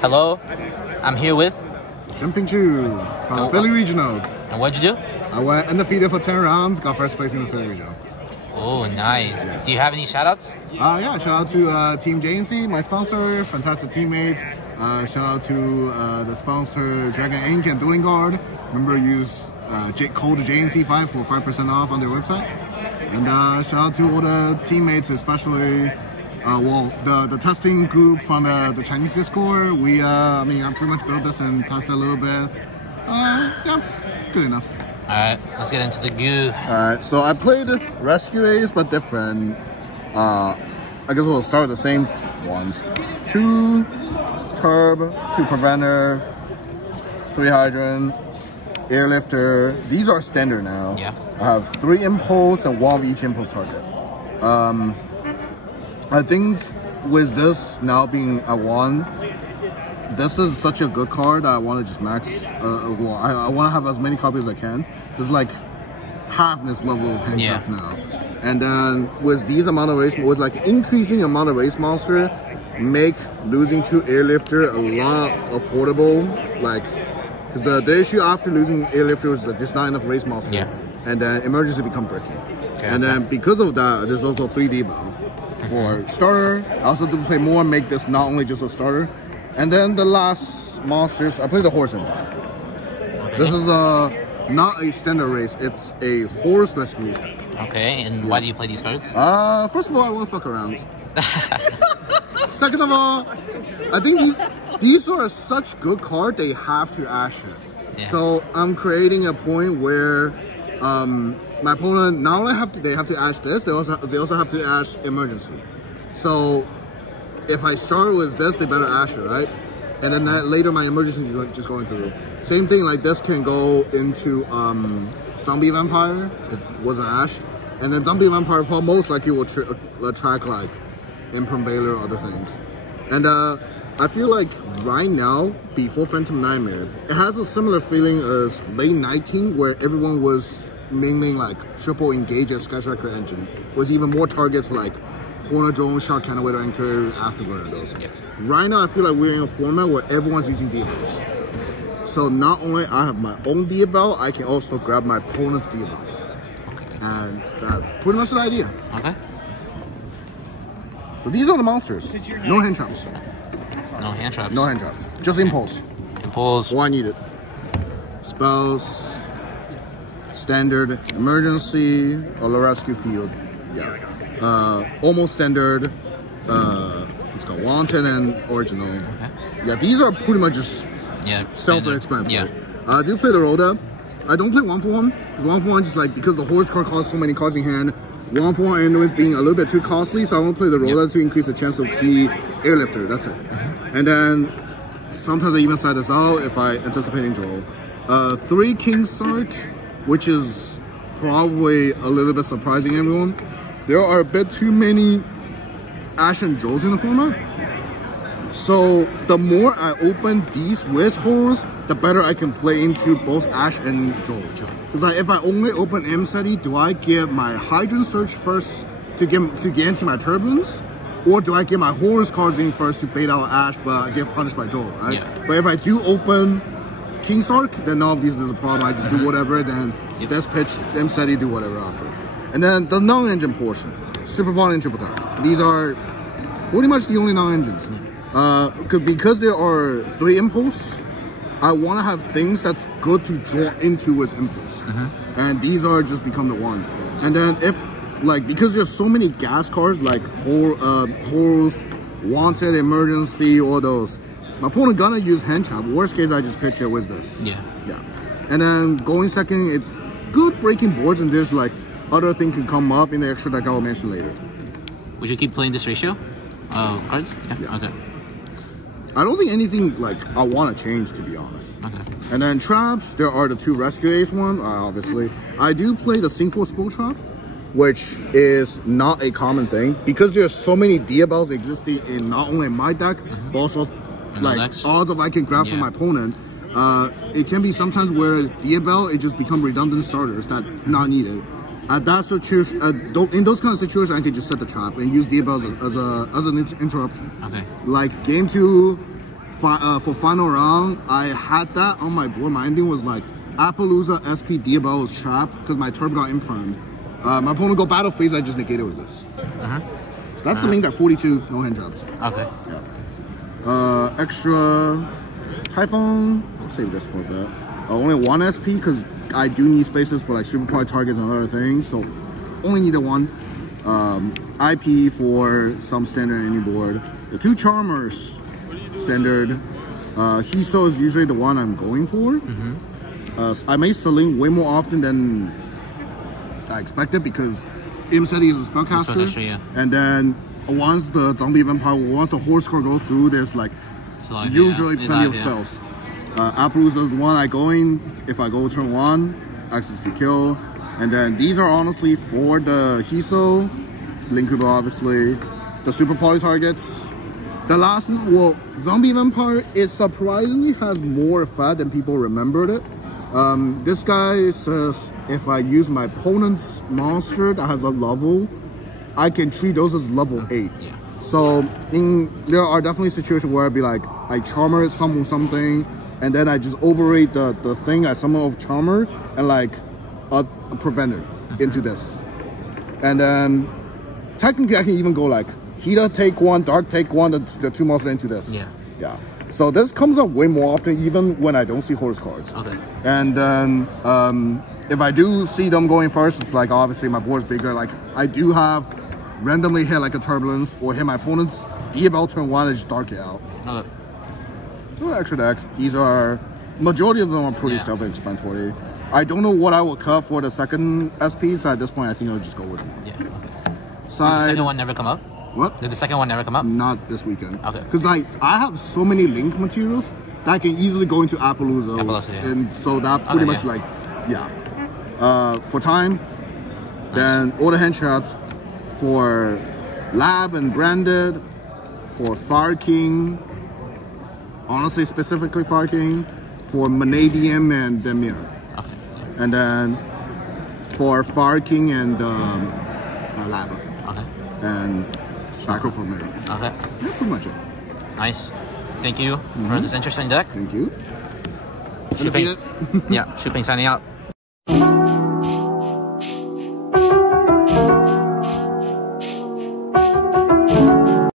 Hello, I'm here with Shunping from the Philly Regional. And what'd you do? I went undefeated for 10 rounds, got first place in the Philly Regional. Oh, nice. Yeah. Do you have any shout-outs? Yeah, shout out to Team JNC, my sponsor, fantastic teammates. Shout out to the sponsor Dragon Inc. and Dueling Guard. Remember, use code JNC5 for 5% off on their website. And shout out to all the teammates, especially the testing group from the Chinese Discord. I pretty much built this and tested a little bit. Yeah, good enough. Alright, let's get into the goo. Alright, so I played Rescue Ace, but different. I guess we'll start with the same ones. 2 Turb, 2 Preventer, 3 Hydrant, Airlifter. These are standard now. Yeah. I have 3 Impulse and 1 of each Impulse target. I think with this now being a 1, this is such a good card that I want to just max. I want to have as many copies as I can. There's like half this level of hand trap now. And then with these amount of race, with like increasing amount of race monster, make losing to Airlifter a lot affordable. Like, because the issue after losing Airlifter was that there's not enough race monster. Yeah. And then emergency become bricky. Okay, and then because of that, there's also 3D bow. For starter, I also do play more, make this not only just a starter. And then the last monsters, I play the horse engine. Okay. This is not a standard race, it's a horse rescue deck. Okay, and why do you play these cards? First of all, I want to fuck around. Second of all, I think these are such good cards, they have to ash it. Yeah. So I'm creating a point where my opponent not only have to ash this, they also have to ash emergency. So if I start with this, they better ash it, right? And then later my emergency is just going through. Same thing, like this can go into Zombie Vampire if it wasn't ashed. And then Zombie Vampire most likely will attract like Imperm Veiler or other things. And I feel like right now, before Phantom Nightmares, it has a similar feeling as late 19 where everyone was mainly like triple engage as Skystriker engine. Was even more targets for like Horner Drone, Shark Cannonwader Anchor, Afterburner those. Yeah. Right now I feel like we're in a format where everyone's using debuffs. So not only I have my own debuff, I can also grab my opponent's debuffs. Okay. And that's pretty much the idea. Okay. So these are the monsters. No hand traps. No hand traps. No hand traps. Just impulse. Impulse. Oh, I need it. Spells. Standard, emergency, or the rescue field. Yeah. Almost standard. It's got wanted and original. Okay. Yeah, these are pretty much just self-explanatory. Yeah. I do play the Rhoda. I don't play 1-for-1 because 1-for-1 just like because the horse card costs so many cards in hand. 1-for-1 anyways being a little bit too costly, so I want to play the Rhoda to increase the chance of see Airlifter. That's it. And then sometimes I even side this out if I anticipating draw. 3 King Sark, which is probably a little bit surprising everyone. There are a bit too many Ash and Joes in the format. So the more I open these with holes, the better I can play into both Ash and Joel. Because if I only open M Steady, do I get my Hydrant Search first to get into my Turbulence? Or do I get my Horus cards in first to bait out Ash but get punished by Joel, right? Yeah. But if I do open King Sark, then none of these is a problem. I just do whatever, then this pitch, M Steady, do whatever after. And then the non-engine portion, Super Bond and Triple Tap. These are pretty much the only non-engines. Because there are 3 Impulse, I want to have things that's good to draw into with Impulse. And these are just become the 1. And then if, like, because there's so many gas cards, like Horus, Wanted, Emergency, all those, my opponent gonna use hand trap. Worst case, I just pitch it with this. Yeah. And then going second, it's good breaking boards, and there's like other things can come up in the extra deck I will mention later. Would you keep playing this ratio? Cards? Yeah. Okay. I don't think anything like I want to change, to be honest. Okay. And then traps, there are the 2 Rescue Ace one, obviously. I do play the Sinful Spell Trap, which is not a common thing because there's so many Diabels existing in not only my deck, but also like odds of I can grab from my opponent. It can be sometimes where Diabel, it just become redundant starters that not needed. At that situation, in those kind of situations, I can just set the trap and use Diabel as an interruption. Okay. Like game 2, for final round, I had that on my board. My ending was like Appaloosa SP Diablo was trapped because my turbo got imprimed. My opponent go battle phase, I just negated with this. So that's the link at 42, no hand traps. Okay. Yeah. Extra Typhon. I'll save this for a bit. Only 1 SP because I do need spaces for like super power targets and other things. So only needed 1. IP for some standard any board. The 2 Charmers, standard. Hiso is usually the one I'm going for. I may Celine way more often than I expected because Im said he's a spellcaster. Yeah. And then once the zombie vampire, once the horse core goes through, there's like usually plenty of spells. Appaloosa is the one I go in. If I go turn 1, access to kill. And then these are honestly for the Hiso, Linkuba obviously, the super poly targets. The last one, well, Zombie Vampire, it surprisingly has more effect than people remembered it. This guy says if I use my opponent's monster that has a level, I can treat those as level 8. Yeah. So there are definitely situations where I'd be like, I Charmer it, summon something, and then I just overrate the thing I summon of Charmer and like a Preventer into this. And then technically I can even go like Hita take 1, Dark take 1, the 2 monsters into this. Yeah. So this comes up way more often even when I don't see horse cards. Okay. And then if I do see them going first, it's like obviously my board's bigger. Like I do have randomly hit like a Turbulence or hit my opponent's Diablo turn 1 and just dark it out. Okay. So extra deck. These are, majority of them are pretty self-explanatory. I don't know what I will cut for the second SP, so at this point I think I'll just go with them. Yeah, okay. Side, Did the second one never come up? What? Did the second one never come up? Not this weekend. Okay. Because like I have so many link materials that I can easily go into Appaloosa. Yeah. And so that pretty much like, for time, then all the hand traps for Lab and Branded, for Fire King, honestly specifically Fire King, for Manadium and Demir. Okay. And then for Fire King and Lab. Okay. And Backer for Mirror. Okay. Yeah, pretty much it. Nice. Thank you for this interesting deck. Thank you. Shunping, Shunping signing out.